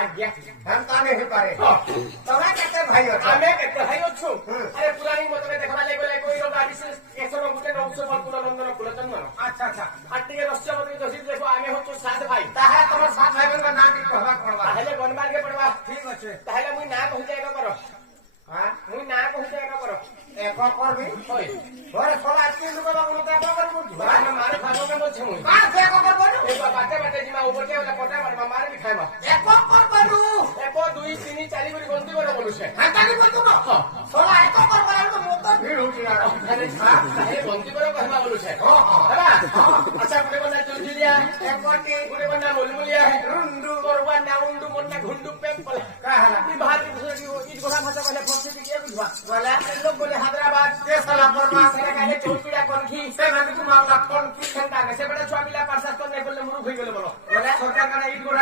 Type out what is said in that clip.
ଆଜ୍ଞା ହେନ୍ତା ନେଇ ପାରେ ହଁ। ତମେ କେତେ ଭାଇ ଅଛ ଆମେ କେତେ ଭାଇ ଅଛୁ ଆରେ ପୁରାଣି ମତରେ ଦେଖବା ଲାଗି ଗଲେ କହି ରବା ବିଶେଷ ଏସର ଗୋଟେ ନଉଛ କୁଳ ନନ୍ଦନ କୁଳ ଚନ୍ଦନ ଆଚ୍ଛା ଆଚ୍ଛା আর টিকে রহস্য মতে দোষী দেখো আমি হচ্ছে সাত ভাই তাহে তোমার সাত ভাইଙ୍କ ନାଁ ଟିକେ କହିବାକୁ ପଡବା তাহলে বনবারকে পড়বা ঠিক আছে তাহলে মুই না কহুছে এক কর হ্যাঁ মুই না কহুছে এক কর এক করবি ওই ঘরে সবাই আজকে লোক বাবু তো এক করবো বাবা মারে ভাগবে বলছে মুই কার সে এক করবো এই বাটে বাটে জিমা উপরকে ওটা পটা মারবা মারে বি খাইবা এক করবো এক দুই তিন চারি করে গন্তি করে বলুছে হেন্তা কি বলতো না হ্যাঁ সবাই এক করবো তো মত ভিড় হচ্ছে আর তাহলে গন্তি করে কহবা বলুছে হ্যাঁ হ্যাঁ আচ্ছা গুড়ে বনা চুলচুলিয়া এক করতে গুড়ে বনা মুলমুলিয়া